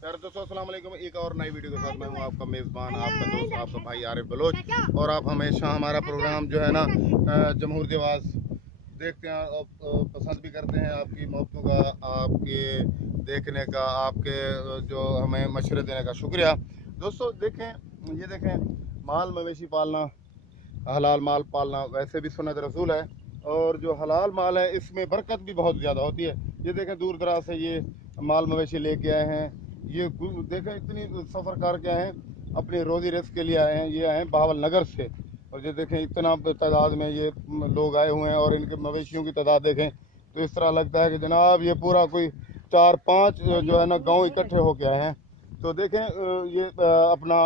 यार दोस्तों अस्सलाम वालेकुम। एक और नई वीडियो के साथ मैं हूँ आपका मेज़बान, आपका दोस्त, आपका भाई आरिफ बलोच। और आप हमेशा हमारा प्रोग्राम जो है ना जमहूर की आवाज़ देखते हैं और पसंद भी करते हैं। आपकी मोहब्बतों का, आपके देखने का, आपके जो हमें मशवरे देने का शुक्रिया। दोस्तों देखें, ये देखें, माल मवेशी पालना, हलाल माल पालना वैसे भी सुन्नत रसूल है। और जो हलाल माल है इसमें बरकत भी बहुत ज़्यादा होती है। ये देखें, दूर दराज से ये माल मवेशी लेके आए हैं। ये देखें, इतनी सफ़र करके आए हैं, अपनी रोज़ी रिज़्क़ के लिए आए हैं। ये आए हैं बहावल नगर से। और ये देखें, इतना तादाद में ये लोग आए हुए हैं और इनके मवेशियों की तादाद देखें तो इस तरह लगता है कि जनाब ये पूरा कोई 4-5 जो है ना गांव इकट्ठे होके आए हैं। तो देखें, ये अपना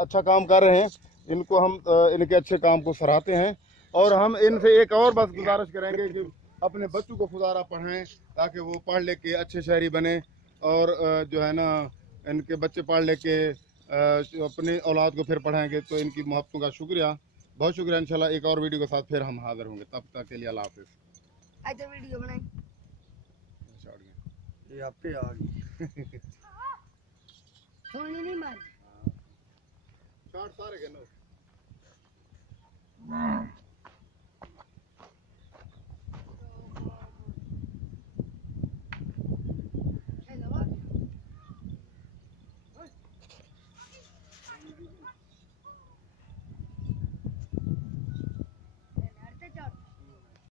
अच्छा काम कर रहे हैं। इनको हम इनके अच्छे काम को सराहते हैं। और हम इनसे एक और बस गुजारिश करेंगे कि अपने बच्चों को खुदारा पढ़ाएं ताकि वो पढ़ लिख के अच्छे शहरी बने। और जो है ना इनके बच्चे पढ़ लिख के अपनी औलाद को फिर पढ़ाएंगे। तो इनकी मोहब्बतों का शुक्रिया, बहुत शुक्रिया। इंशाल्लाह एक और वीडियो के साथ फिर हम हाजिर होंगे। तब तक के लिए अल्लाह हाफिज़। वीडियो बनाई ये आप पे आ गई। नहीं मार शॉर्ट सारे के नो।